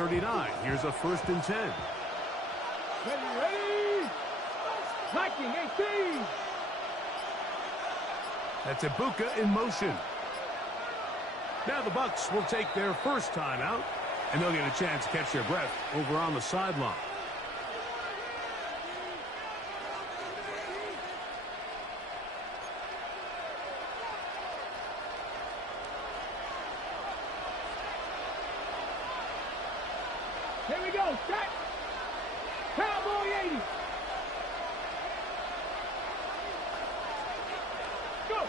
39. Here's a 1st and 10. Ready? Viking 18. That's Ibuka in motion. Now the Bucs will take their first timeout, and they'll get a chance to catch their breath over on the sideline. Here we go. Set. Cowboy 80. Go.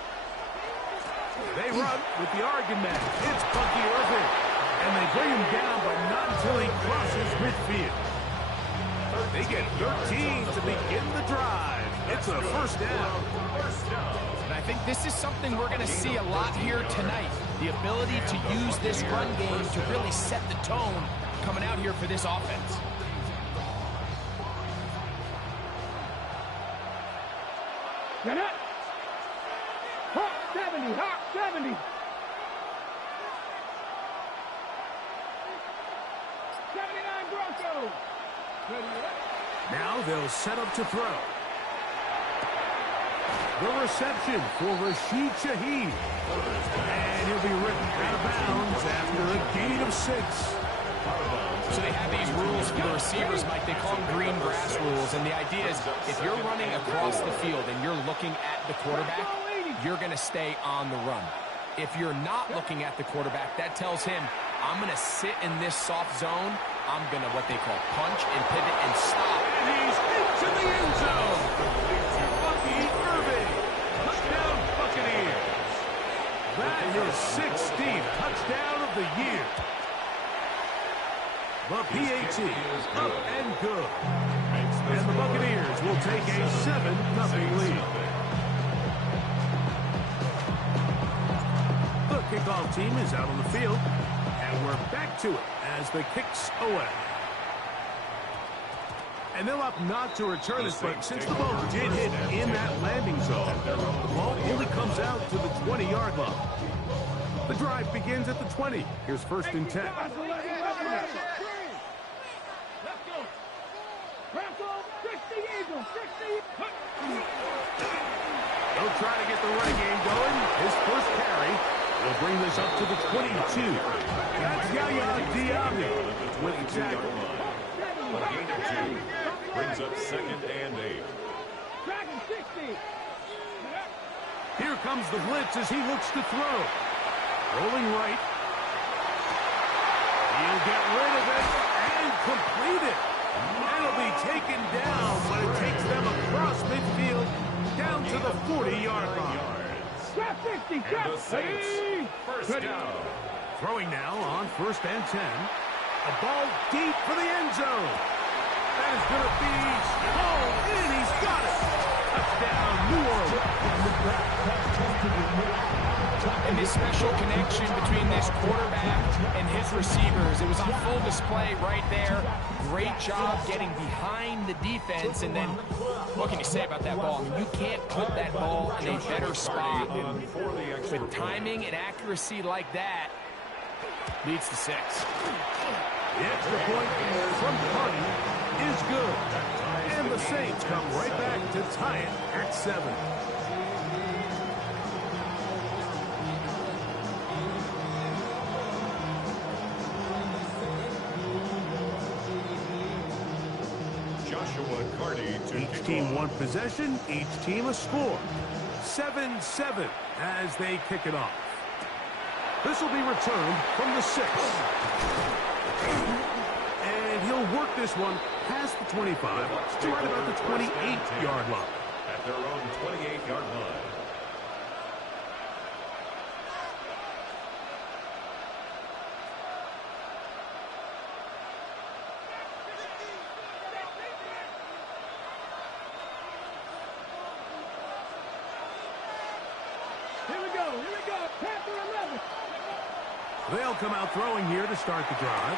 They run with the Oregon man. It's Bucky Irving. And they bring him down, but not until he crosses midfield. They get 13 to begin the drive. It's a 1st down. And I think this is something we're going to see a lot here tonight. The ability to use this run game to really set the tone coming out here for this offense. Get it. Hawk 70. Hawk 70. 79 Broncos. Now they'll set up to throw. The reception for Rashid Shaheed. And he'll be written out of bounds after a gain of 6. So they have these rules for the receivers, Mike. They call them green grass rules. And the idea is if you're running across the field and you're looking at the quarterback, you're going to stay on the run. If you're not looking at the quarterback, that tells him, I'm going to sit in this soft zone. I'm going to what they call punch and pivot and stop. And he's into the end zone. Bucky Irving. Touchdown Buccaneers. That is 16th touchdown of the year. The PAT is up and good. And the Buccaneers will take a 7-0 lead. The kickoff team is out on the field. And we're back to it as the kick's away. And they'll opt not to return it, but since the ball did hit in that landing zone, the ball only comes out to the 20-yard line. The drive begins at the 20. Here's 1st and 10. They'll try to get the running game going. His first carry will bring this up to the 22. That's Yaya Diaby with the tackle. A gain of 2 brings up 2nd and 8. Here comes the blitz as he looks to throw. Rolling right. He'll get rid of it and complete it. That'll be taken down, but it takes them across midfield down to the 40-yard line. And the Saints, 1st down. Throwing now on 1st and 10. A ball deep for the end zone. That is going to be home in. He's got it. Touchdown, New Orleans. And this special connection between this quarterback and his receivers, it was on full display right there. Great job getting behind the defense. And then what can you say about that ball? I mean, you can't put that ball in a better spot. With timing and accuracy like that, leads to 6. The extra point from Carney is good. And the Saints come right back to tie it at 7. Joshua Carty to Each team one possession, each team a score. 7-7 as they kick it off. This will be returned from the 6. And he'll work this one past the 25 to right about the 28-yard line. At their own 28-yard line. They'll come out throwing here to start the drive.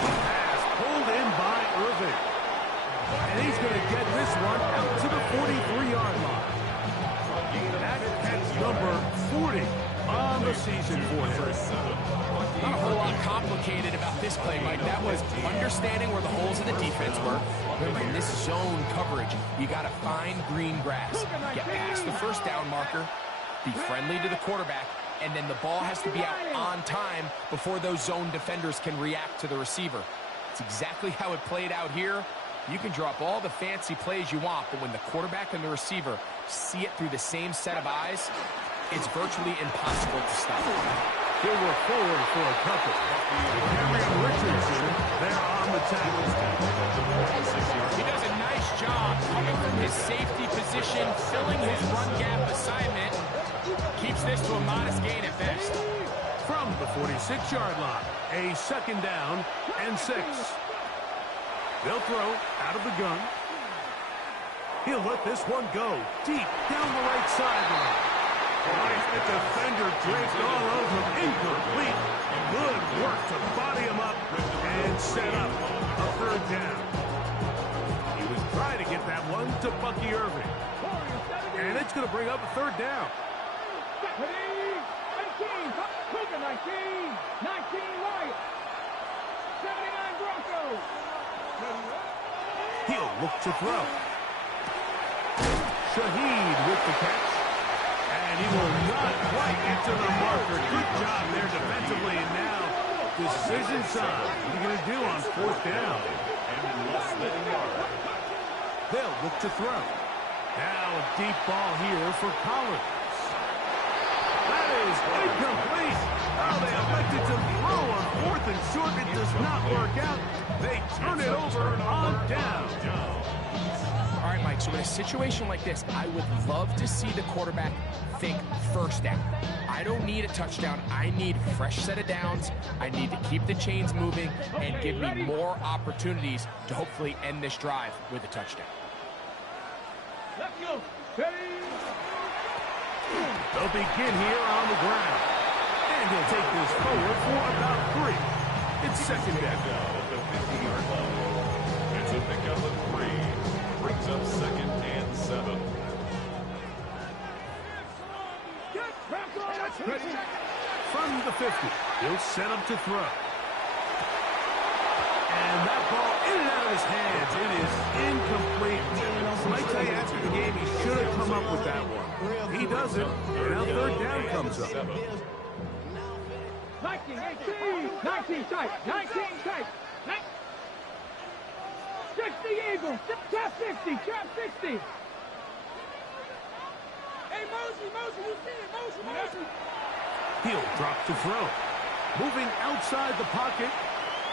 Pass pulled in by Irving. And he's going to get this one out to the 43-yard line. That's number 40 on the season for him. Not a whole lot complicated about this play, Mike. That was understanding where the holes in the defense were. Remember, in this zone coverage, you got to find green grass. Get past the first down marker, be friendly to the quarterback, and then the ball has to be out on time before those zone defenders can react to the receiver. It's exactly how it played out here. You can drop all the fancy plays you want, but when the quarterback and the receiver see it through the same set of eyes, it's virtually impossible to stop. He'll work forward for a couple. Cameron Richardson there on the tackle. He does a nice job coming from his safety position, filling his run gap assignment. Keeps this to a modest gain at best. From the 46-yard line, a second down and 6. They'll throw out of the gun. He'll let this one go deep down the right sideline. The defender draped all over him. Incomplete. Good work to body him up and set up a third down. He was trying to get that one to Bucky Irving. And it's going to bring up a third down. 18, 19, 19 Wyatt, 79 Broncos. He'll look to throw. Shaheed with the catch. And he will not quite get to the marker. Good job there defensively. And now, decision time. What are you going to do on fourth down? They'll look to throw. Now a deep ball here for Collins. That is incomplete. Oh, they elected to throw on fourth and short. It does not work out. They turn it over on down. All right, Mike, so in a situation like this, I would love to see the quarterback think first down. I don't need a touchdown. I need a fresh set of downs. I need to keep the chains moving and give me more opportunities to hopefully end this drive with a touchdown. Let's go. Ready? They'll begin here on the ground. And he'll take this forward for about 3. It's second down. At the 50-yard line. It's a pickup of 3. Brings up second and 7. From the 50, he'll set up to throw. And that ball in and out of his hands. It is incomplete. I tell you, after the game, he should have come up with that one. He doesn't, and now third down comes up. 19, 18, 19 tight, 19 tight. 60 Eagles, trap 50, trap 60. Hey, Mosey, you see it, Mosey. He'll drop to throw. Moving outside the pocket.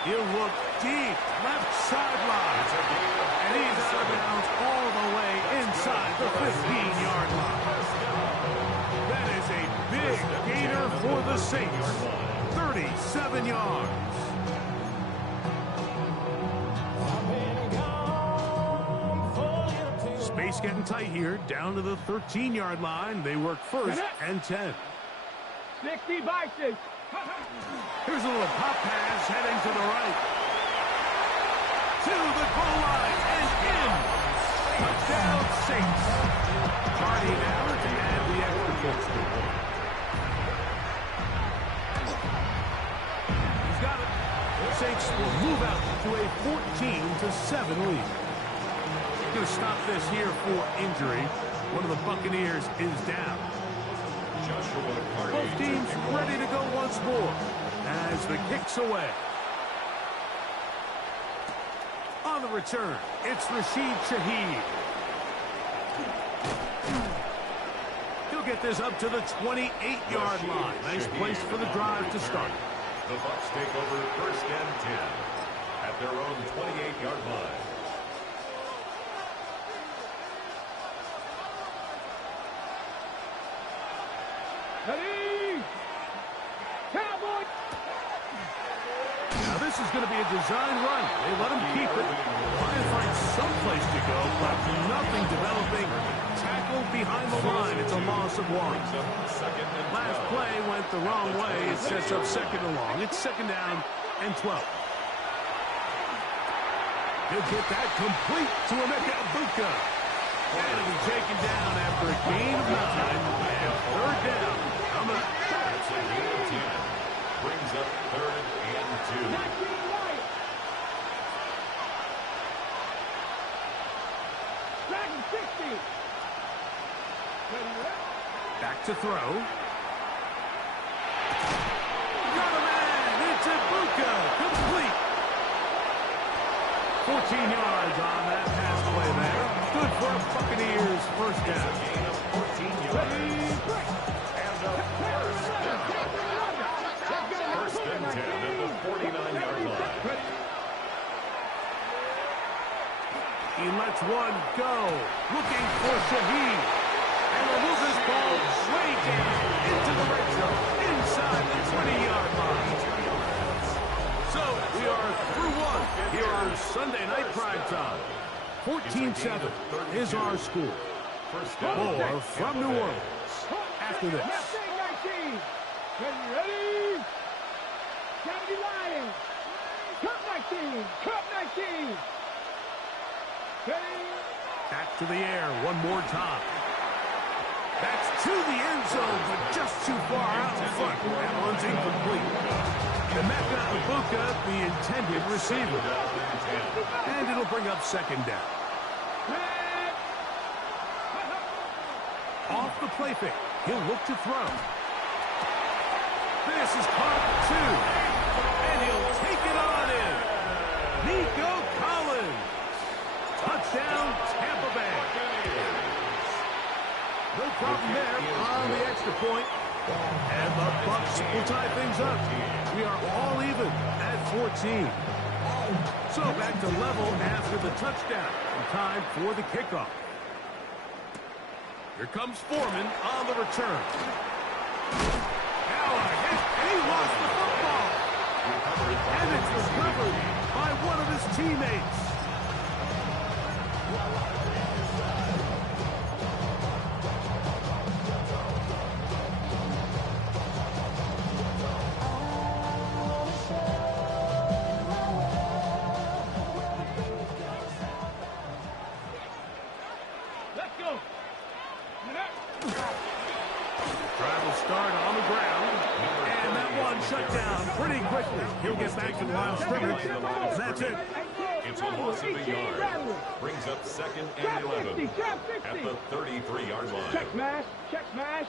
He'll look deep, left sideline. And he's out of bounds all the way inside the 15-yard line. That is a big gainer for the Saints. 37 yards. Space getting tight here, down to the 13-yard line. They work first and 10. 60 Vikings. Here's a little pop pass heading to the right. To the goal line and in. Touchdown Saints. Hardy now to add the extra point. He's got it. The Saints will move out to a 14-7 lead. Going to stop this here for injury. One of the Buccaneers is down. Both teams ready to go once more as the kick's away. On the return, it's Rashid Shaheed. He'll get this up to the 28-yard line. Nice place for the drive to start. The Bucs take over first and 10 at their own 28-yard line. Ready? Cowboy. Now this is going to be a design run. They let him keep it. Try and find some place to go, but nothing developing. Tackled behind the line. It's a loss of 1. Last play went the wrong way. It sets up second and long. It's second down and 12. He'll get that complete to Emeka Egbuka. And he'll be taken down after a gain of 9 and third down. Coming up. It's a gain of 10. Brings up 3rd and 2. 19 Lions. Dragon 60. Ready, ready. Back to throw. Got a man. It's Ibuka. Complete. 14 yards on that pass play there. Good for a Buccaneers first down. Gain of 14 yards. And a first and 10 at the 49-yard line. He lets one go. Looking for Shaheed. And will move this ball way down into the red zone. Inside the 20-yard line. So we are through one here on Sunday Night Prime Time. 14-7 is our score. More from New Orleans after this. 19. Ready? 70 Lions. Cup 19. Cup 19. Ready? Back to the air one more time. That's to the end zone, but just too far out in front. That one's incomplete. Emeka Ibuka, the intended receiver. And it'll bring up second down. Off the play fake. He'll look to throw. This is caught 2. And he'll take it on in. Nico Collins. Touchdown, Tampa Bay. No problem there on the extra point. And the Bucs will tie things up. We are all even at 14. So back to level after the touchdown. And time for the kickoff. Here comes Foreman on the return. Now a hit, and he lost the football. And it's recovered by one of his teammates. Let's go. Drive will start on the ground. And that one shut down pretty quickly. He'll get back to the line of scrimmage. That's it. It's a loss of a yard. Brings up 2nd and 11 at the 33-yard line. Check smash. Check smash.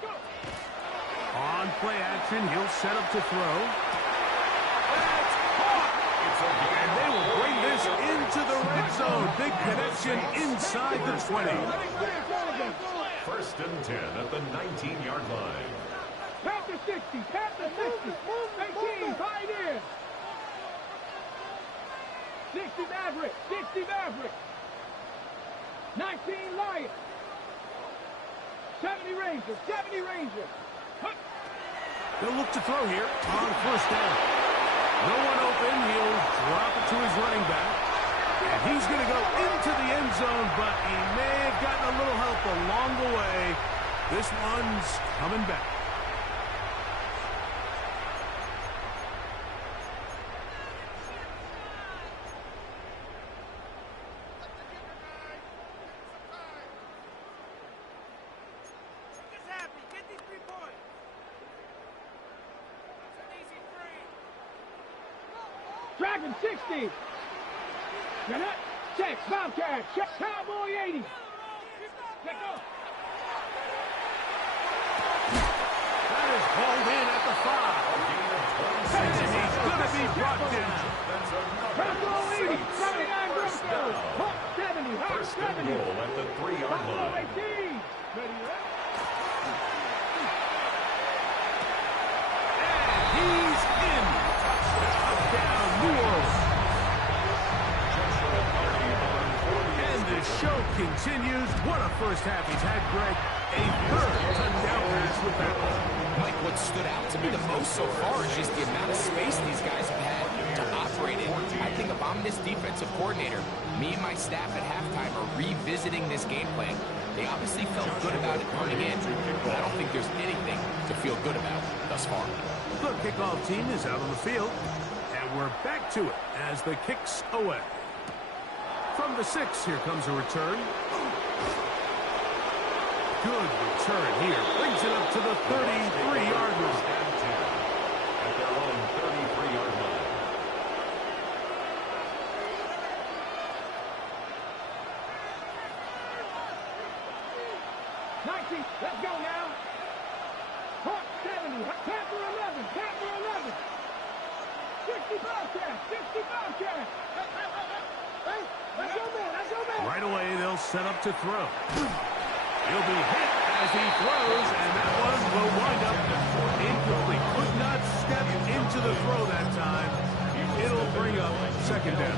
Go. On play action, he'll set up to throw. That's caught! And they will bring this into the red zone. Big connection inside the 20. 1st and 10 at the 19-yard line. Panther 60. Panther 60. 18. Pioneer. 60 Maverick. 60 Maverick. 19 Lions. 70 Rangers. 70 Rangers. They'll look to throw here on first down. No one open. He'll drop it to his running back. And he's going to go into the end zone, but he may have gotten a little help along the way. This one's coming back. Dragon 60. Gannett. Check. Bobcat. Check. Cowboy 80. Let go. That is hauled in at the 5. And he's going to be brought down. Bronco 80. 79 Bronco. Hawk 70. Hawk 1st and 70. goal at the 3-yard Bronco line. 18. Ready, ready. He's in. Touchdown, New Orleans. And the show continues. What a first half he's had, Greg. A third touchdown pass with that one. Mike, what stood out to me the most so far is just the amount of space these guys have had to operate in. I think if I'm this defensive coordinator, me and my staff at halftime are revisiting this game plan. They obviously felt good about it coming in, but I don't think there's anything to feel good about thus far. The kickoff team is out on the field, and we're back to it as the kicks away. From the 6, here comes a return. Good return here. Brings it up to the 33-yard line. At their own 33-yard line. 19, let's go now. Hawk 70, Panther 11, Panther 11. 60 Bobcat, 60 Bobcat. Hey, that's your man, that's your man. Right away, they'll set up to throw. He'll be hit as he throws, and that one will wind up incomplete. Could not step into the throw that time. It'll bring up second down.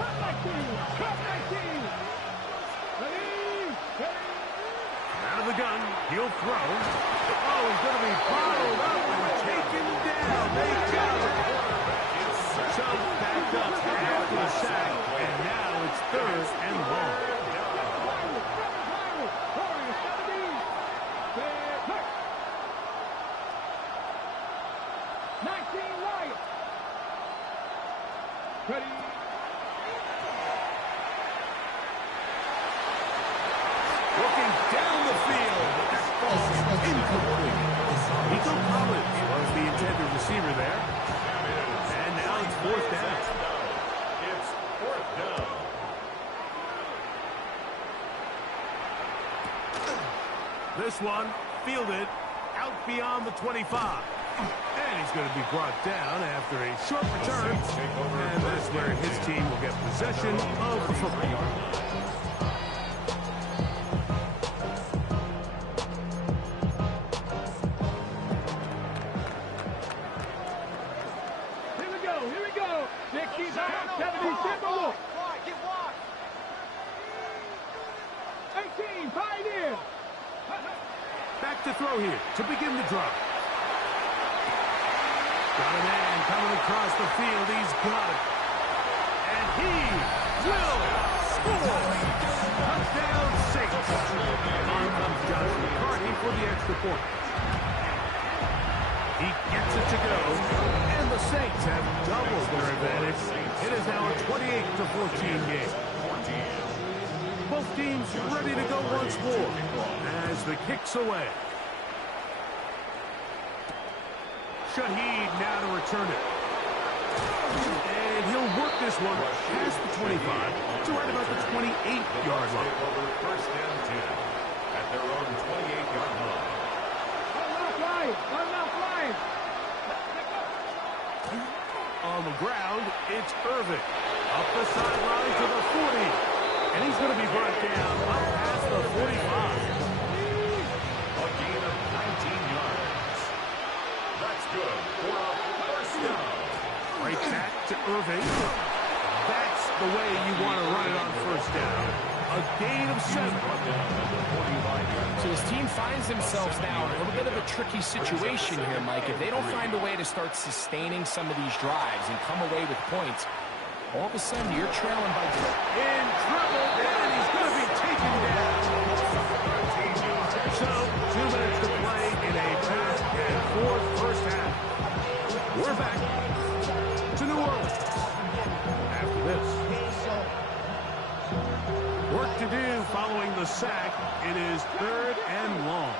Cut 19, cut 19. Ready, ready. Out of the gun, he'll throw. Oh, he's going to be bottled up and taken down. They got it. Chubb backed up after the sack, and now it's third and long. Ready. Looking down the field. That ball is incomplete. Nico Collins was the intended receiver there. And now it's fourth down. It's fourth down. This one fielded out beyond the 25. And he's going to be brought down after a short return. And that's where his team will get possession of the football. Here we go. 60 back, 70, Timberwolf. 18, Pioneer. Back to throw here to begin the drive. Got a man coming across the field. He's got it. And he will score. Touchdown, Saints. On comes Josh McCarthy for the extra point. He gets it to go. And the Saints have doubled their advantage. It is now a 28-14 game. Both teams ready to go once more as the kick's away. Shaheed now to return it. And he'll work this one past the 25 to right about the 28-yard line. First down 10 at their own 28-yard line. I'm not flying. On the ground, it's Irvin. Up the sideline to the 40. And he's going to be brought down up past the 45. A gain of 19 yards. That's good for a first down. Right back to Irving. That's the way you want to run it on first down. A gain of 7. So his team finds themselves now in a little bit of a tricky situation here, Mike. If they don't find a way to start sustaining some of these drives and come away with points, all of a sudden you're trailing by 2. In trouble, and he's going to be taken down. So, 2 minutes to play in a back-and-forth first half. We're back to New Orleans after this. Work to do following the sack. It is third and long.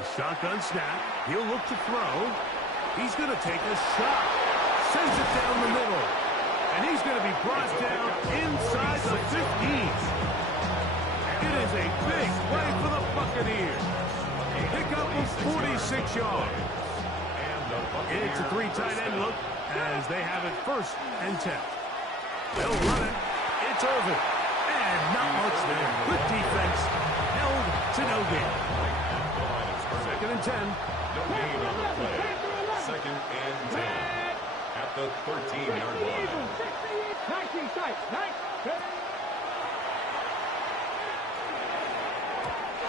The shotgun snap. He'll look to throw. He's going to take a shot. Sends it down the middle. And he's going to be brought down inside the 15. It is a big play for the Buccaneers. Pick up of 46 yards. It's a 3 tight end look as they have it first and 10. They'll run it. It's Irvin. And not much there. Good defense. Held to no gain. Second and 10. No gain on the play. Second and 10 at the 13-yard line. 19 tight.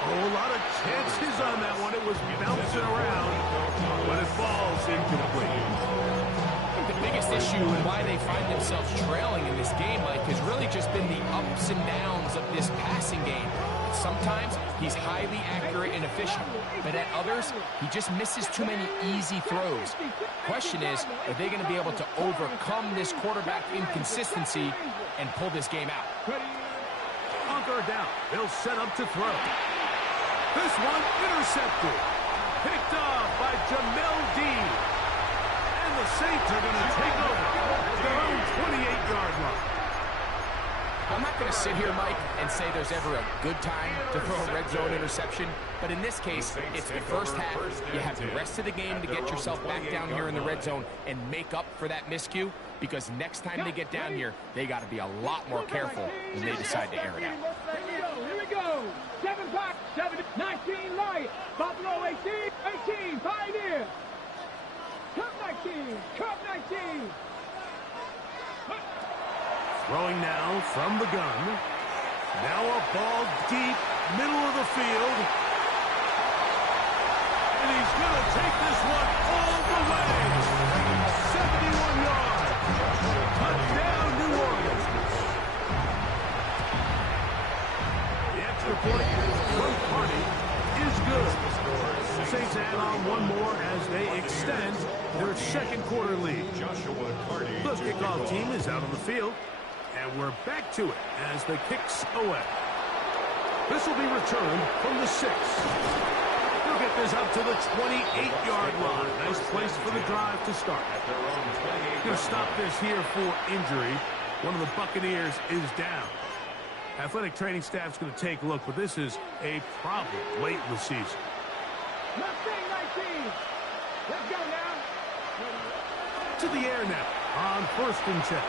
Oh, a lot of chances on that one. It was bouncing around, but it falls incomplete. The biggest issue and why they find themselves trailing in this game, Mike, has really just been the ups and downs of this passing game. Sometimes he's highly accurate and efficient, but at others, he just misses too many easy throws. Question is, are they going to be able to overcome this quarterback inconsistency and pull this game out? third down. They'll set up to throw. This one intercepted. Picked off by Jamel Dean. And the Saints are going to take over at their own 28-yard line. I'm not going to sit here, Mike, and say there's ever a good time to throw a red zone interception. But in this case, it's the first half. You have the rest of the game to get yourself back down here in the red zone and make up for that miscue. Because next time they get down here, they got to be a lot more careful when they decide to air it out. Here we go. 7 Fox, 19 Lions. Buffalo 18 Pioneer. Cup 19. Throwing now from the gun. Now a ball deep, middle of the field. And he's going to take this one all the way. 71 yards. Touchdown, New Orleans. The extra point from Carney is good. The Saints add on one more as they extend their second quarter lead. The kickoff team is out on the field. And we're back to it as the kicks away. This will be returned from the 6. They'll get this up to the 28-yard line. Nice place for the drive to start. Going to stop this here for injury. One of the Buccaneers is down. Athletic training staff's going to take a look, but this is a problem late in the season. Mustang 19. Let's go now. To the air now on 1st and 10.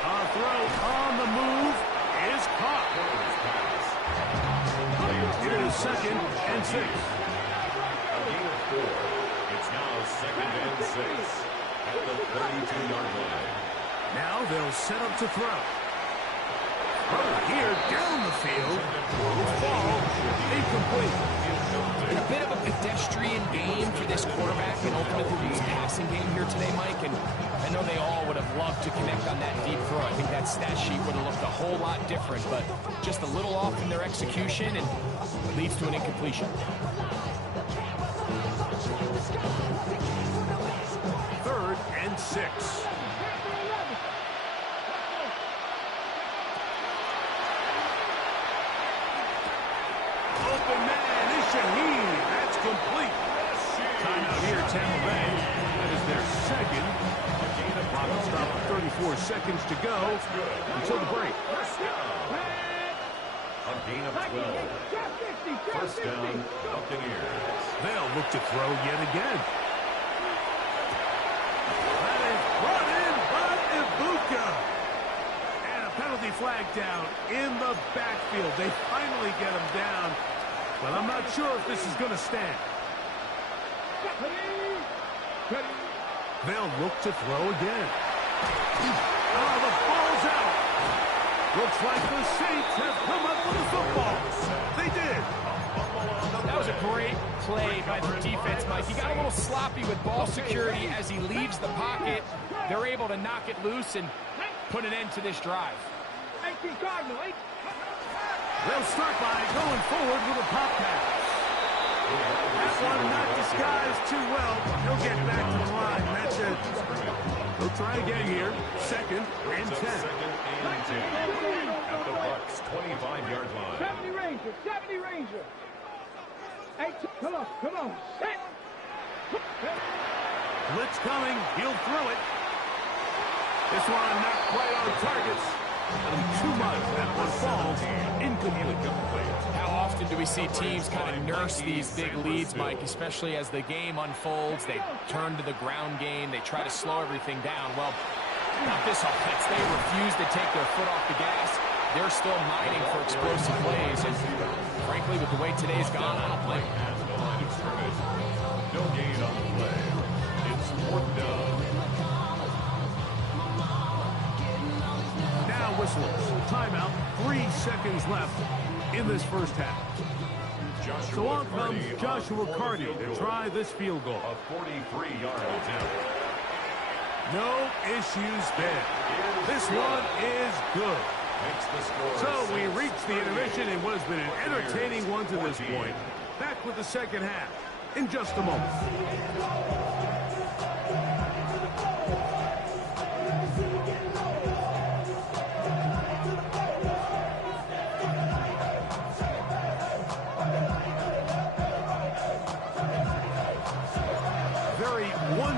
A throw on the move is caught. It is 2nd and 6. A gain of 4. It's now 2nd and 6 at the 32-yard line. Now they'll set up to throw. Here down the field. Ball incomplete. A bit of a pedestrian game for this quarterback and ultimately his passing game here today, Mike. And I know they all would have loved to connect on that deep throw. I think that stat sheet would have looked a whole lot different, but just a little off in their execution and it leads to an incompletion. 3rd and 6. Open man is Shaheed. That's complete. Timeout here, Tampa Bay. That is their second. Clock will stop with 34 seconds to go until the break. A gain of 12. First down, Buccaneers. They'll look to throw yet again. That is brought in by Ibuka. And a penalty flag down in the backfield. They finally get him down. But I'm not sure if this is going to stand. They'll look to throw again. Oh, the ball's out. Looks like the Saints have come up with the football. They did. That was a great play by the defense, Mike. He got a little sloppy with ball security as he leaves the pocket. They're able to knock it loose and put an end to this drive. 18 Cardinal. They'll start by going forward with a pop pass. That one not disguised too well. He'll get back to the line. That's it. They'll try again here. 2nd and 10. 2nd and 10 at the Bucs' 25-yard line. 70 Ranger. 18. Come on. Set. Blitz coming. He'll throw it. This one not quite on targets. Too much. That one falls incomplete. How often do we see teams kind of nurse these big leads, Mike, especially as the game unfolds? They turn to the ground game. They try to slow everything down. Well, not this offense. They refuse to take their foot off the gas. They're still mining for explosive plays. And frankly, with the way today's gone, I don't blame them. At the line of scrimmage. No gain on the play. It's 4th down. Now whistles. Timeout. 3 seconds left in this first half. So on comes Joshua Carty to try this field goal. A 43-yard attempt. No issues there. This one is good. Makes the score So we reach the intermission in what has been an entertaining one to this point. Back with the second half in just a moment.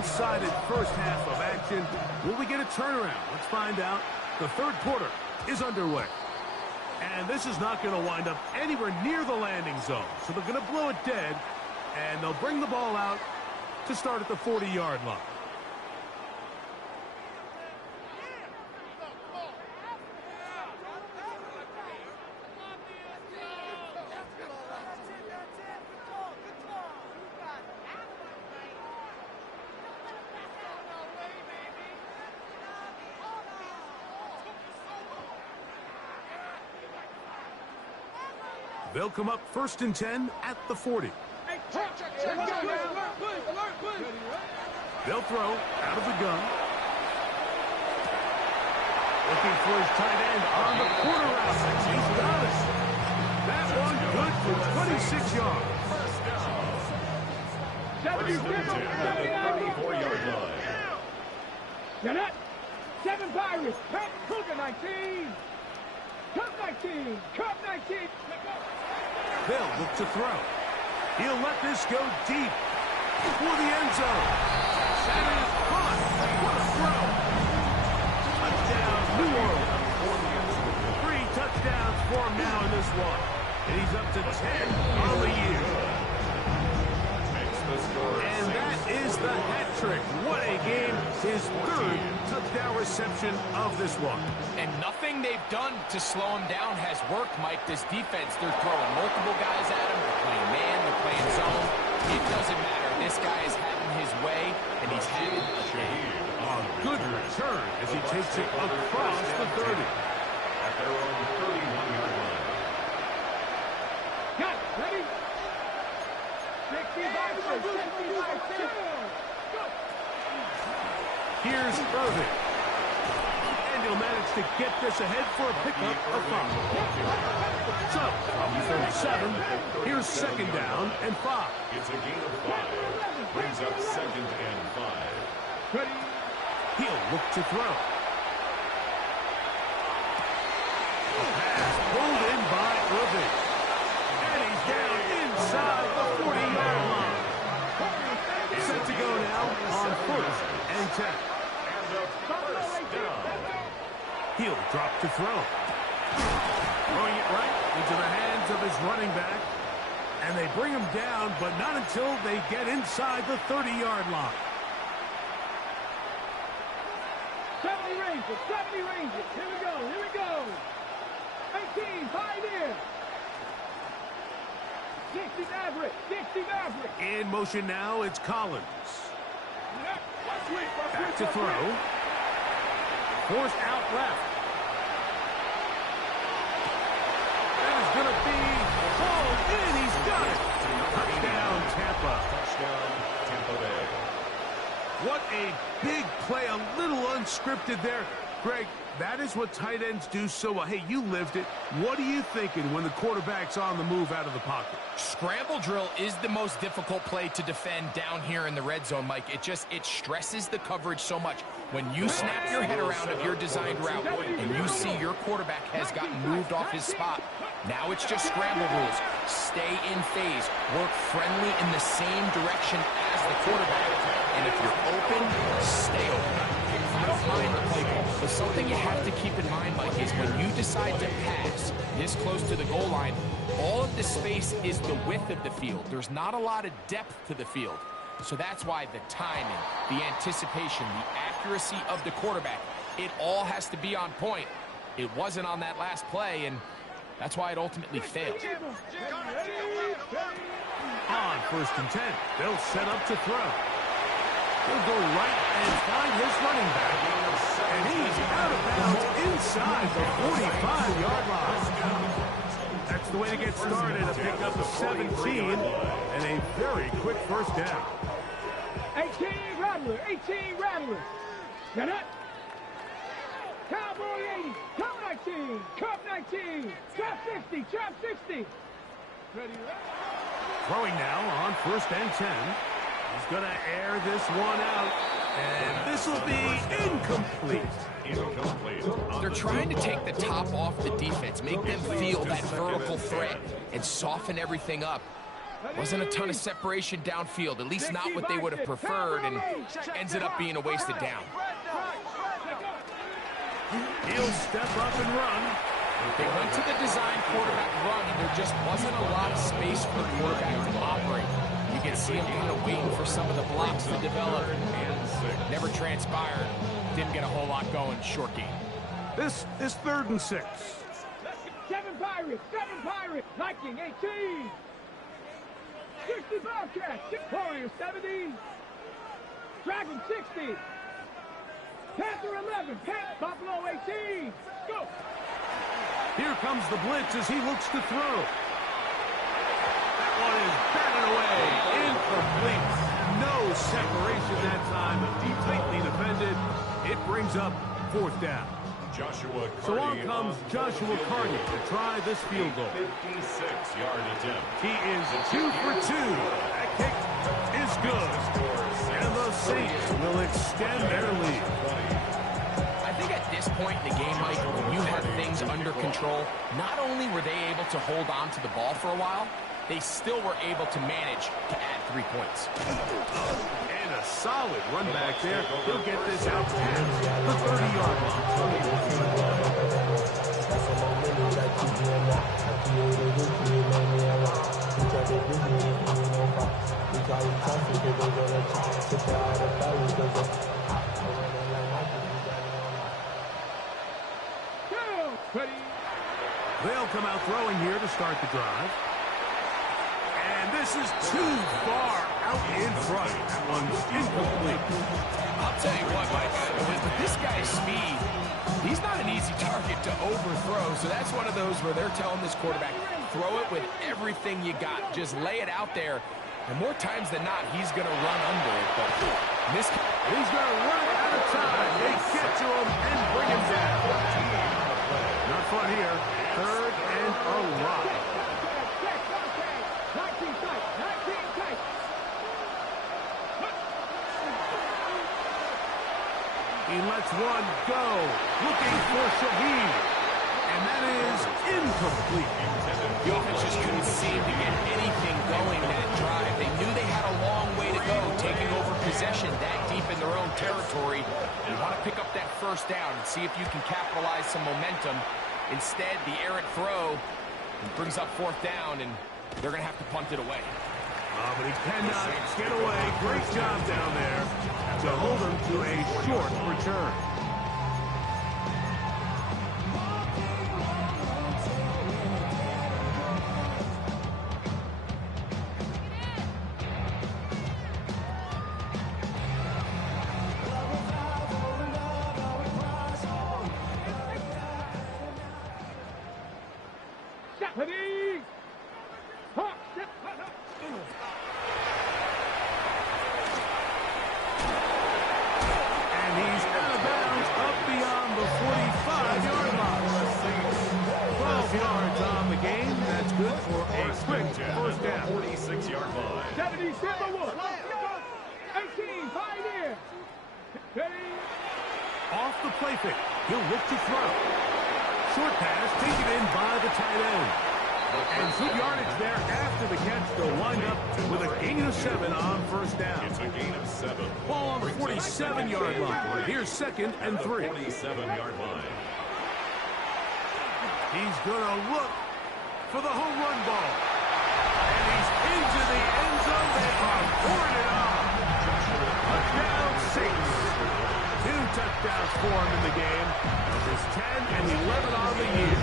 one-sided first half of action. Will we get a turnaround? Let's find out. The third quarter is underway. And this is not going to wind up anywhere near the landing zone. So they're going to blow it dead, and they'll bring the ball out to start at the 40-yard line. They'll come up 1st and 10 at the 40. They'll throw out of the gun. Looking for his tight end on the corner route. He's got it. That one good for 26 yards. 34-yard line. You're not. 7 Pirates. Cougar 19. Cup 19. Cup 19. They'll look to throw. He'll let this go deep for the end zone. That is caught. What a throw. Touchdown, New Orleans. 3 touchdowns for him now in this one. And he's up to 10 on the year. And that is the hat trick. What a game. His 3rd touchdown reception of this one. And nothing they've done to slow him down has worked, Mike. This defense, they're throwing multiple guys at him. They're playing man, they're playing zone. It doesn't matter. This guy is having his way, and he's having a day. A good return as he takes it across the 30. At their own 31-yard line. Got it. Ready? 65, 65, Here's Irving. And he'll manage to get this ahead for a pickup of 5. So, from 37, here's 2nd down and 5. It's a gain of 5. Brings up 2nd and 5. Ready? He'll look to throw. Pass pulled in by Irving. And he's down inside the 40-yard line. Set to go now on 1st and 10. And a first down. He'll drop to throw. Throwing it right into the hands of his running back. And they bring him down, but not until they get inside the 30-yard line. 70 Rangers, 70 Rangers. Here we go, here we go. 18, Pioneer. 60 Maverick, 60 Maverick. In motion now, it's Collins. Back to throw. Forced out left. That is going to be hauled in. He's got it. Touchdown, Tampa. Touchdown, Tampa Bay. What a big play. A little unscripted there. Greg, that is what tight ends do so well. Hey, you lived it. What are you thinking when the quarterback's on the move out of the pocket? Scramble drill is the most difficult play to defend down here in the red zone, Mike. It stresses the coverage so much. When you snap your head around of your designed route and you see your quarterback has gotten moved off his spot, now it's just scramble rules. Stay in phase. Work friendly in the same direction as the quarterback. And if you're open, stay open. I don't mind the play call, but something you have to keep in mind, Mike, is when you decide to pass this close to the goal line, all of the space is the width of the field. There's not a lot of depth to the field. So that's why the timing, the anticipation, the accuracy of the quarterback, it all has to be on point. It wasn't on that last play, and that's why it ultimately failed. On 1st and 10, they'll set up to throw. He'll go right and find his running back. And he's out of bounds inside the 45-yard line. That's the way to get started. A pickup of 17 and a very quick first down. 18 Rattler, 18 Rattler. Got it. Cowboy 80, Cup 19, Cup 19, Trap 60, Trap 60. Ready? Throwing now on 1st and 10. He's going to air this one out, and this will be incomplete. They're trying to take the top off the defense, make them feel that vertical threat, and soften everything up. Wasn't a ton of separation downfield, at least not what they would have preferred, and ends it up being a wasted down. He'll step up and run. They went to the design quarterback run, and there just wasn't a lot of space for the quarterback to operate. You can see him kind of waiting for some of the blocks to develop, and never transpired. Didn't get a whole lot going, short game. This is 3rd and 6. 7 Pirates, Viking 18. 60 Bobcats, Warriors 70. Dragon 60. Panther 11, Buffalo 18. Go. Here comes the blitz as he looks to throw. That one is batted away. Incomplete. No separation that time. Tightly defended. It brings up 4th down. Joshua Carty. So on comes Joshua Carty to try this field goal. 56-yard attempt. He is 2 for 2. That kick is good. And the Saints will extend their lead. I think at this point in the game, Mike, when you have things under control, not only were they able to hold on to the ball for a while, they still were able to manage to add 3 points. And a solid run back there. He'll get this out to the 30-yard line. They'll come out throwing here to start the drive. And this is too far out in front. That one's incomplete. I'll tell you what, Mike, with this guy's speed, he's not an easy target to overthrow. So that's one of those where they're telling this quarterback, throw it with everything you got. Just lay it out there. And more times than not, he's going to run under it. But he's going to run it out of time. They get to him and bring him down. Not fun here. 3rd and a lot. He lets one go. Looking for Shaheed. And that is incomplete. The offense just couldn't seem to get anything going that drive. They knew they had a long way to go, taking over possession that deep in their own territory. You want to pick up that 1st down and see if you can capitalize some momentum. Instead, the errant throw brings up 4th down, and they're going to have to punt it away. But he cannot get away. Great job down there to hold him to a short return. Off the play fake. He'll look to throw. Short pass taken in by the tight end. And good yardage there after the catch. They'll wind up with a gain of 7 on 1st down. It's a gain of 7. Ball on the 47-yard line. Here's 2nd and 3. 47-yard line. He's going to look for the home run ball. And he's into the end zone. They are pouring it on. Touchdown Saints. 2 touchdowns for him in the game. There's 10 and 11 on the year.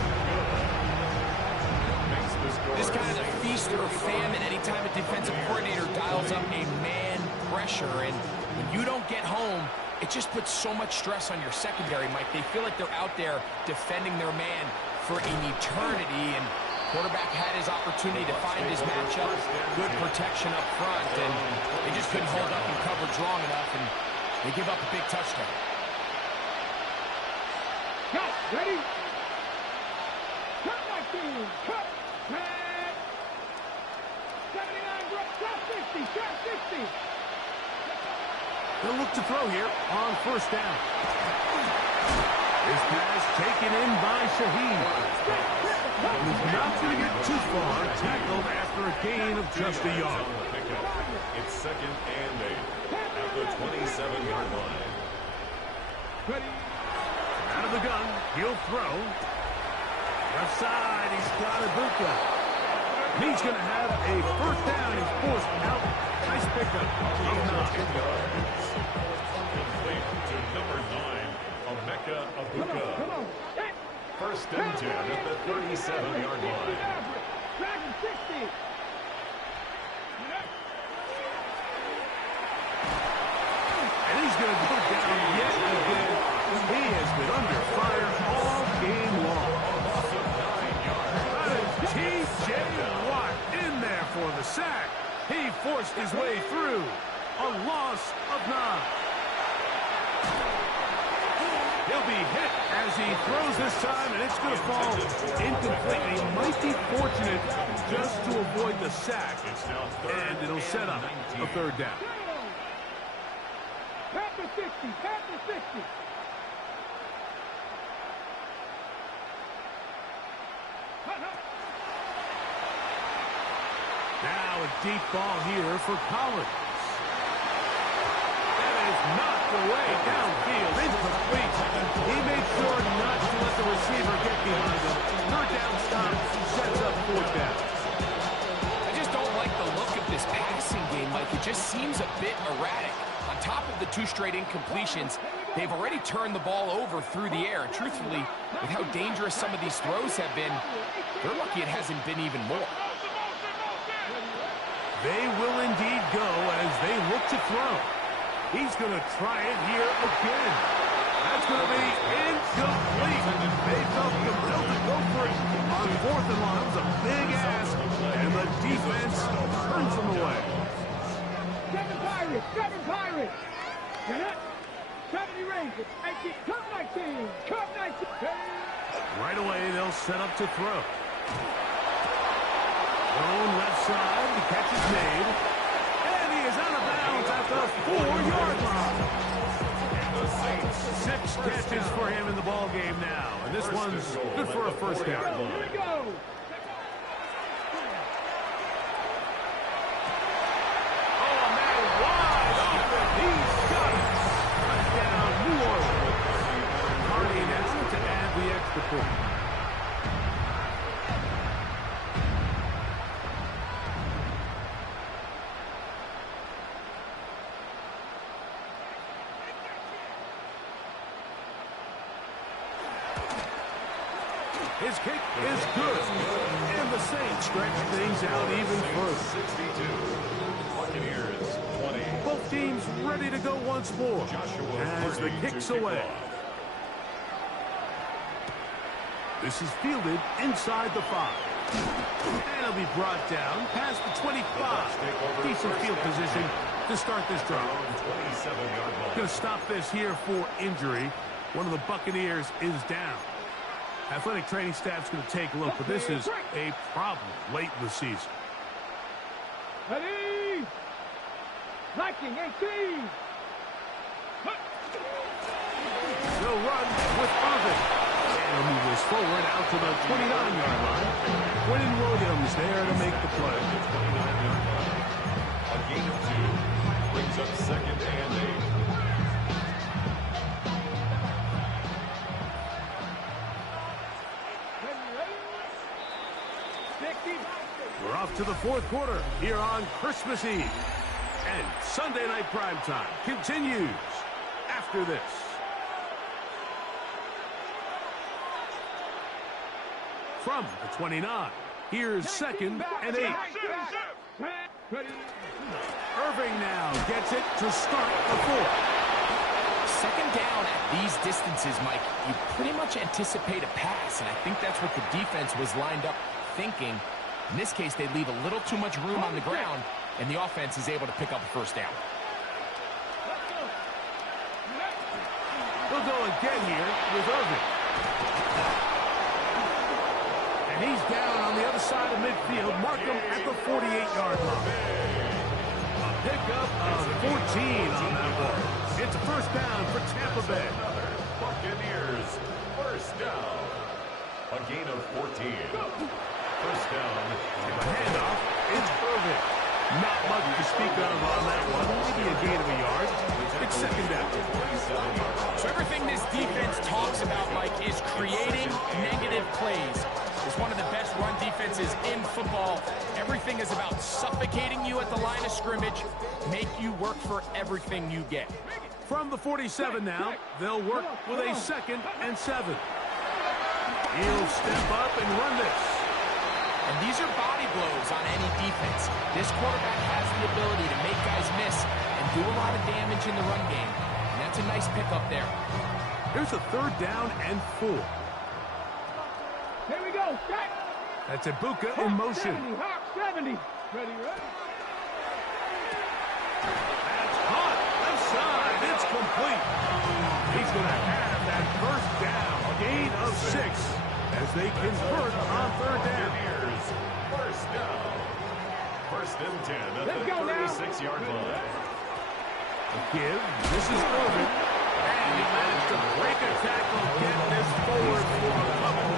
This kind of feast or famine anytime a defensive coordinator dials up a man pressure. And when you don't get home, it just puts so much stress on your secondary, Mike. They feel like they're out there defending their man for an eternity. And quarterback had his opportunity to find his matchup. Good protection up front. And they just couldn't hold up in coverage long enough. And they give up a big touchdown. Cut, ready? Cut my team. Cut. Red. 79, drop 60, drop 60. They'll look to throw here on 1st down. This pass taken in by Shaheed. He's not going to get too far. Tackled after a gain of just a yard. On the pickup. It's second and 8 at the 27-yard line. Ready. Out of the gun, he'll throw. Left side, he's got Ibuka. He's going to have a first down. He's forced out. Nice pickup of 9. Complete to number 9, Emeka Ibuka. Come on. Hey. First and 10 at the 37-yard line. Dragon 60. And he's going to go down yet again. He has been under fire all game long. T.J. Watt in there for the sack. He forced his way through. A loss of 9. He'll be hit as he throws this time, and it's going to fall incomplete. He might be fortunate just to avoid the sack, and it'll set up a third down. Panther 60. Panther 60. Now a deep ball here for Collins. That is knocked away downfield, incomplete. He made sure not to let the receiver get behind him. Third down stop sets up fourth down. I just don't like the look of this passing game, Mike. It just seems a bit erratic. On top of the 2 straight incompletions, they've already turned the ball over through the air. And truthfully, with how dangerous some of these throws have been, they're lucky it hasn't been even more. They will indeed go as they look to throw. He's going to try it here again. That's going to be incomplete. They felt compelled to go for it on fourth and long. It was a big ask, and the defense turns them away. 7 Pirates. 7 Pirates. You're not 70 Rangers. 18. Cup 19. Cup 19. Right away, they'll set up to throw. Thrown left side, the catch is made. And he is out of bounds at the 4-yard line. 6 catches for him in the ball game now. And this one's good for a first down. Here we go. Oh, man, wide open. He's got it. Touchdown, New Orleans. Hardy now to add the extra point. His kick is good. And the Saints stretch things out even further. 62. Buccaneers 20. Both teams ready to go once more as the kick's away. This is fielded inside the 5. And it'll be brought down past the 25. Decent field position to start this drive. 27-yard line. Going to stop this here for injury. One of the Buccaneers is down. Athletic training staff's going to take a look, but this is a problem late in the season. Ready. Liking 18. They'll run with Irvin. And he'll move this forward out to the 29-yard line. Quentin Williams there to make the play. 29-yard line. A gain of 2 brings up second and 8. We're off to the fourth quarter here on Christmas Eve. And Sunday Night Primetime continues after this. From the 29, here's second and 8. Irving now gets it to start the fourth. Second down at these distances, Mike, you pretty much anticipate a pass, and I think that's what the defense was lined up thinking. In this case, they leave a little too much room on the ground, and the offense is able to pick up a first down. They'll go again here with Irving. And he's down on the other side of midfield. Mark him at the 48-yard line. A pickup of 14 on that ball. It's a first down for Tampa Bay. Buccaneers first down. A gain of 14. First down. The handoff is Not much to speak of on that one. Maybe a gain of a yard. It's second down. So everything this defense talks about, Mike, is creating negative plays. It's one of the best run defenses in football. Everything is about suffocating you at the line of scrimmage, make you work for everything you get. From the 47 now, they'll work with a 2nd and 7. He'll step up and run this. And these are body blows on any defense. This quarterback has the ability to make guys miss and do a lot of damage in the run game. And that's a nice pickup there. Here's a 3rd down and 4. Here we go. Strike. That's Ibuka in motion. 70. Hawk 70. Ready, ready. That's caught. Left side. It's complete. He's going to have that 1st down. A gain of 6 as they convert on 3rd down. First down. 1st and 10 at Let's the go now. 36-yard line. A give. This is Irvin. And he managed to break a tackle, get this forward for a couple.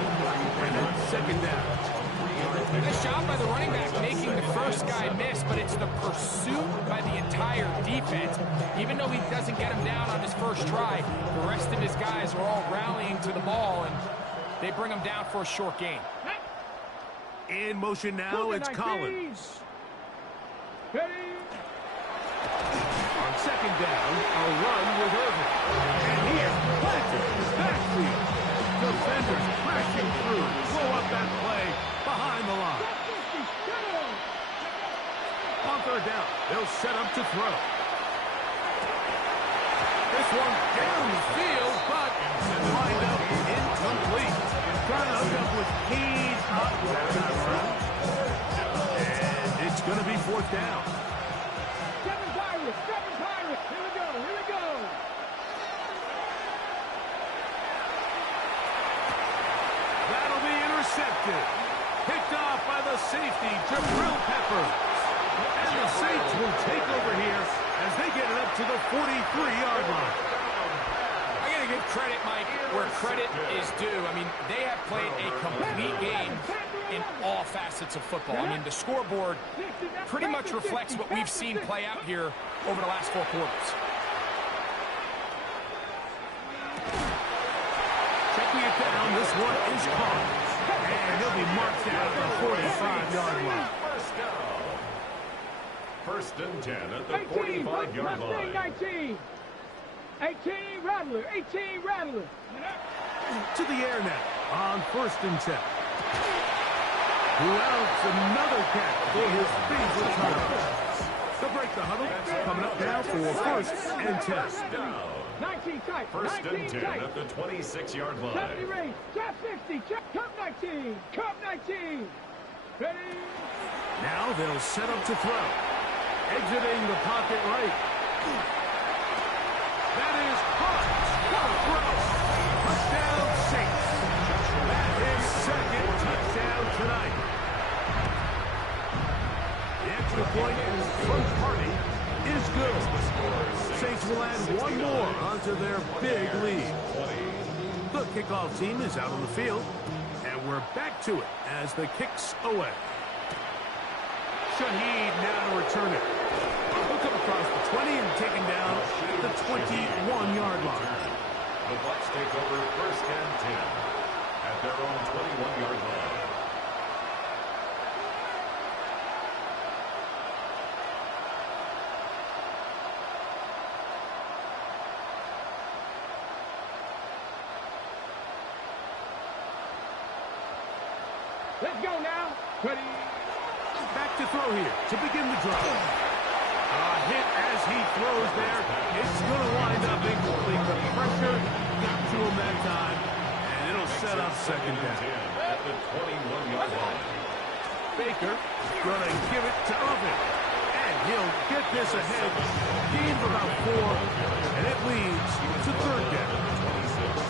And it's 2nd down. Nice job by the running back making the first guy miss, but it's the pursuit by the entire defense. Even though he doesn't get him down on his first try, the rest of his guys are all rallying to the ball, and they bring him down for a short gain. In motion now, it's Collins. Ready. On 2nd down, a run with Irvin. And he is planted in his backfield. Defenders crashing through. Blow up that play behind the line. On 3rd down, they'll set up to throw. This one down the field, but lined up incomplete. Trying to hook up with Keys up that time around. And it's going to be 4th down. 7 Pirates. 7 Pirates. Here we go. Here we go. That'll be intercepted. Picked off by the safety, Jabril Peppers. And the Saints will take over here as they get it up to the 43-yard line. I got to give credit, Mike, where credit is due. I mean, they have played a complete game in all facets of football. I mean, the scoreboard pretty much reflects what we've seen play out here over the last 4 quarters. Checking it down, this one is caught. And he'll be marked down at the 45-yard line. First down. 1st and 10 at the 18. 45-yard line. 19. 18 Rattler. 18 Rattler. To the air now on 1st and 10. Who else? Another catch for his favorite touchdown. They'll break the huddle. Coming up now for 1st and 10. Down. 19 tight. 1st 19 and 10 tight. at the 26-yard 70 line. range. Trap 60. Cup 19. Cup 19. Ready. Now they'll set up to throw. Exiting the pocket right. That is caught. What a throw. Touchdown Saints. That is 2nd touchdown tonight. The extra point from Hardy is good. Saints will add one more onto their big lead. The kickoff team is out on the field, and we're back to it as the kick's away. Shaheed now to return it. He'll come across the 20 and taken down the 21-yard line. The Bucs take over 1st and 10 at their own 21-yard line. Let's go now. Ready. Back to throw here to begin the drive. A hit as he throws there. It's going to wind up incomplete. The pressure got to him that time, and it'll set up 2nd down. At the 21-yard line. Baker going to give it to Irvin, and he'll get this ahead. Gain of about 4, and it leads to 3rd down. 26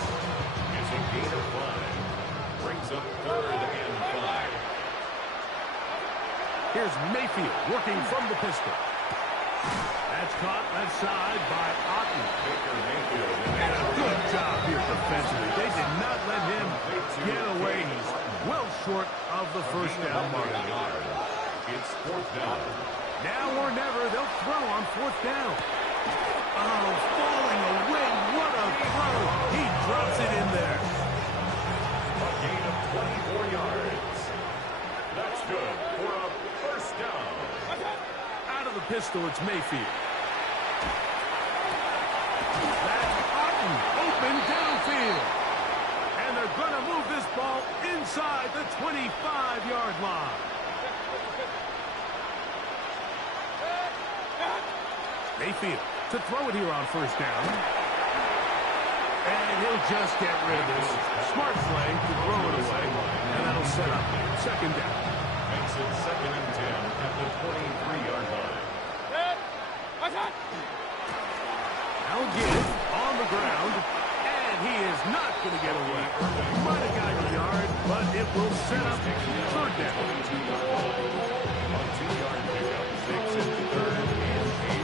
is a gain of 5. Brings up 3rd and 5. Here's Mayfield working from the pistol. That's caught left side by Otten. Baker Mayfield. And a good job here defensively. They did not let him get away. He's well short of the 1st down mark. It's 4th down. Now or never, they'll throw on 4th down. Oh, falling away. What a throw. He drops it in there. A gain of 24 yards. That's good for a first down. Out of the pistol, it's Mayfield. That's Otton, open downfield. And they're going to move this ball inside the 25-yard line. Mayfield to throw it here on 1st down. And he'll just get rid of this. Smart play to throw it away. And that'll set up 2nd down. Makes it 2nd and 10 at the 23-yard line. Now again, on the ground. And he is not going to get away. Might have got a yard, but it will set up 3rd down. A 2-yard pickup makes it 3rd and 8.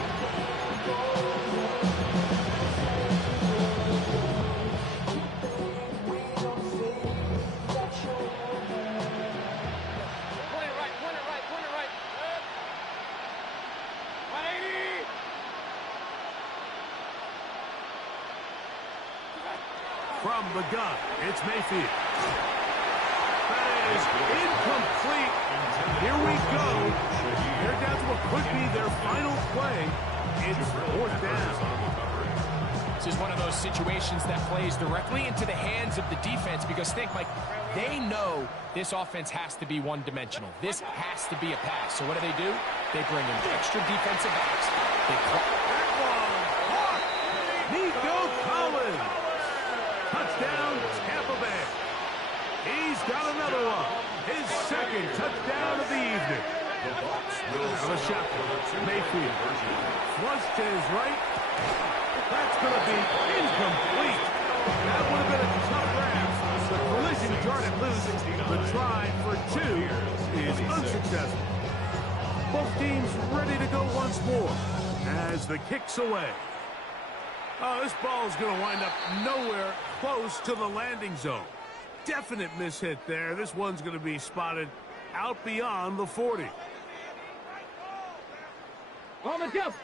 From the gun, it's Mayfield. That is incomplete. Here we go. They're down to what could be their final play. It's 4th down. This is one of those situations that plays directly into the hands of the defense because think, like, they know this offense has to be one-dimensional. This has to be a pass. So what do? They bring in extra defensive backs. They clock. That one caught. Nico Collins. Touchdown, Tampa Bay. He's got another one. His 2nd touchdown of the evening. Out of shotgun, Mayfield. Flushed to his right. That's going to be incomplete. That would have been a tough grab. The collision jarred it loose. The try for 2 is unsuccessful. Both teams ready to go once more as the kick's away. Oh, this ball is going to wind up nowhere close to the landing zone. Definite mishit there. This one's going to be spotted out beyond the 40.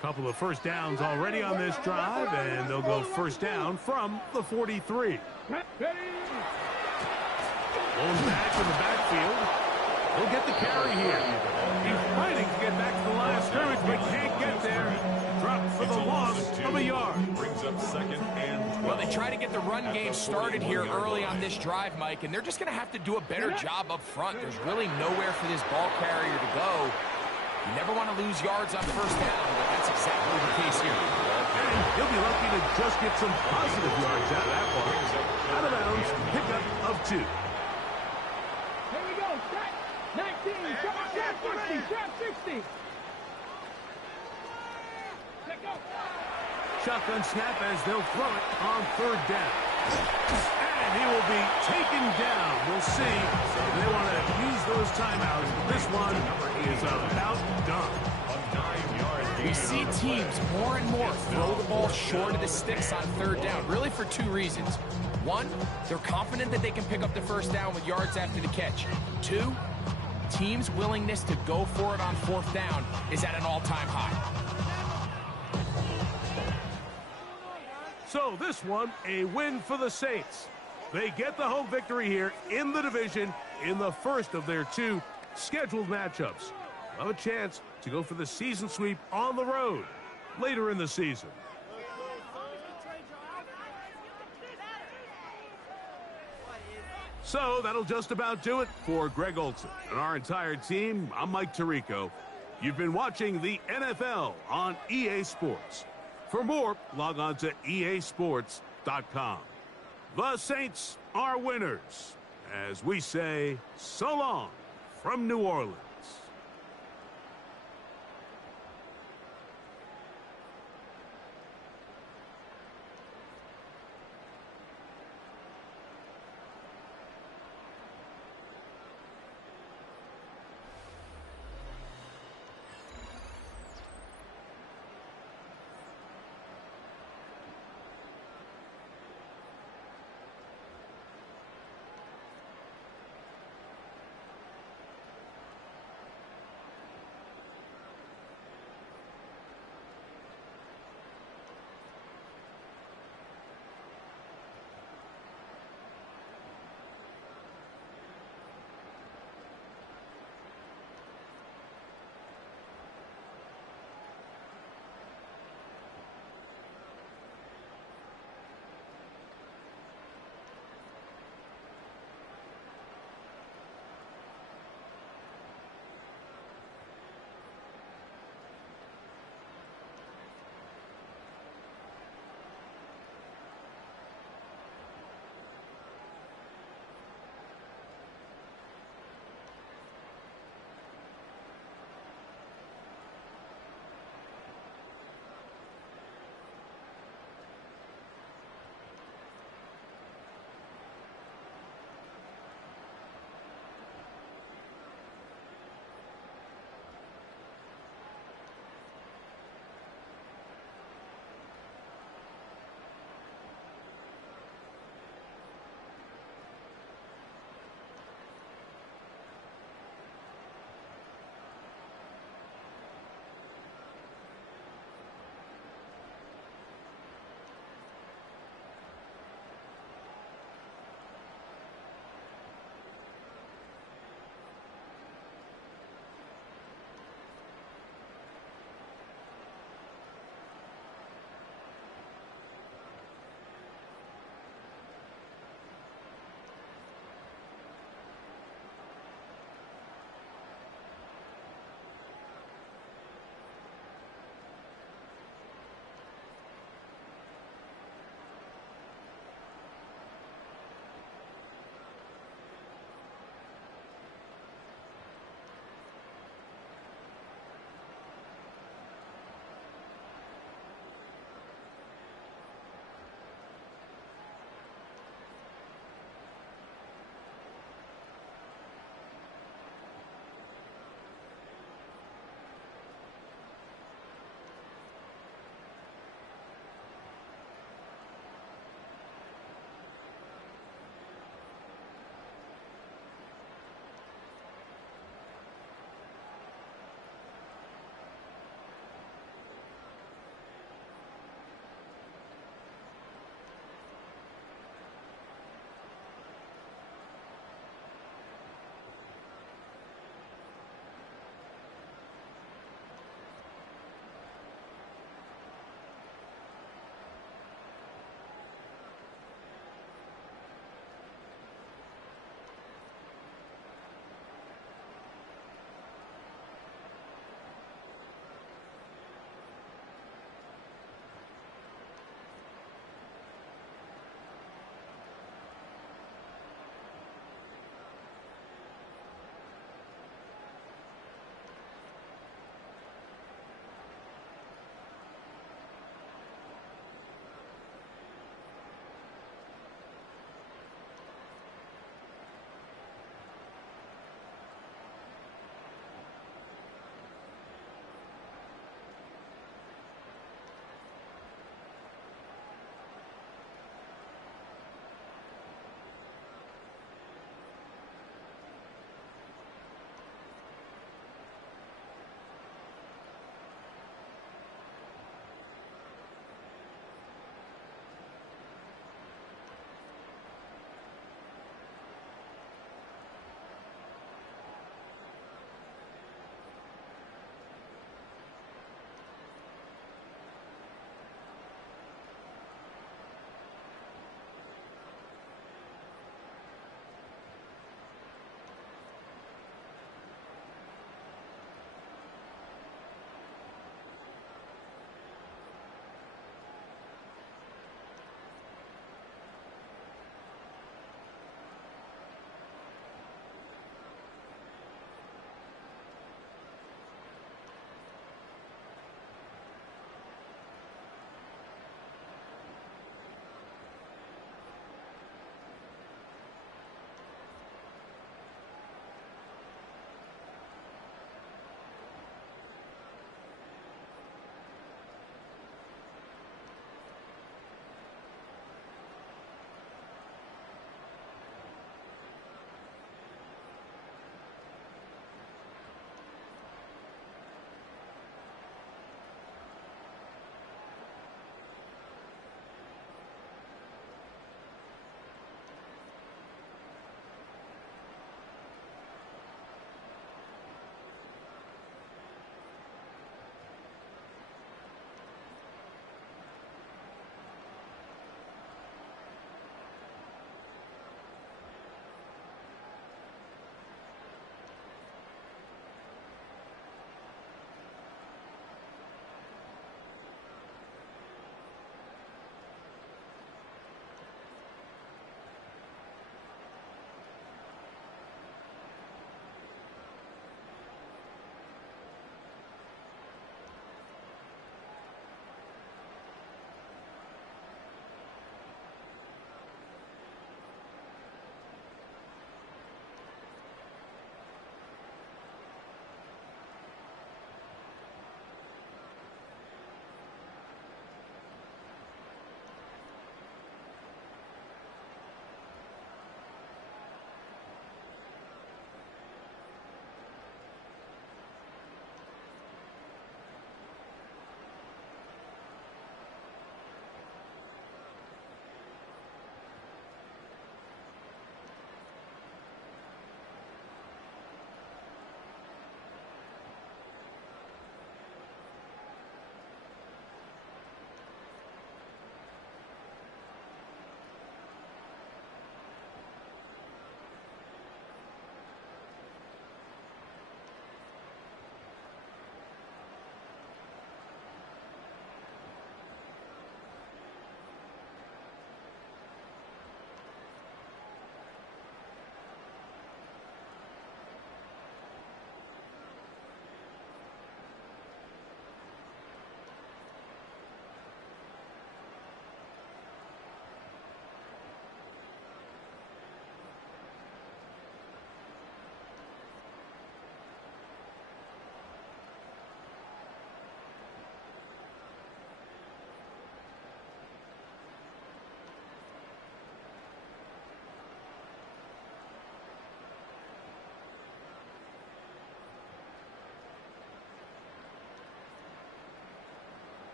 Couple of 1st downs already on this drive, and they'll go 1st down from the 43. Going back in the backfield. He'll get the carry here. He's fighting to get back to the line of scrimmage, but can't get there. Dropped for the loss of a yard. Brings up 2nd and 12. Well, they try to get the run game started here early on this drive, Mike, and they're just going to have to do a better job up front. There's really nowhere for this ball carrier to go. You never want to lose yards on 1st down, but that's exactly the case here. And he'll be lucky to just get some positive yards out of that ball. Out of bounds, pickup of 2. Here we go. Set. 19. Trap 60. Trap 60. Let go. Shotgun snap as they'll throw it on 3rd down. And he will be taken down. We'll see. They want to use those timeouts. This one is about done. We see teams more and more throw the ball short of the sticks on 3rd down, really for 2 reasons. 1, they're confident that they can pick up the 1st down with yards after the catch. 2, teams' willingness to go for it on 4th down is at an all-time high. So this one, a win for the Saints. They get the home victory here in the division in the first of their 2 scheduled matchups. Have a chance to go for the season sweep on the road later in the season. So that'll just about do it for Greg Olsen and our entire team. I'm Mike Tirico. You've been watching the NFL on EA Sports. For more, log on to easports.com. The Saints are winners, as we say so long from New Orleans.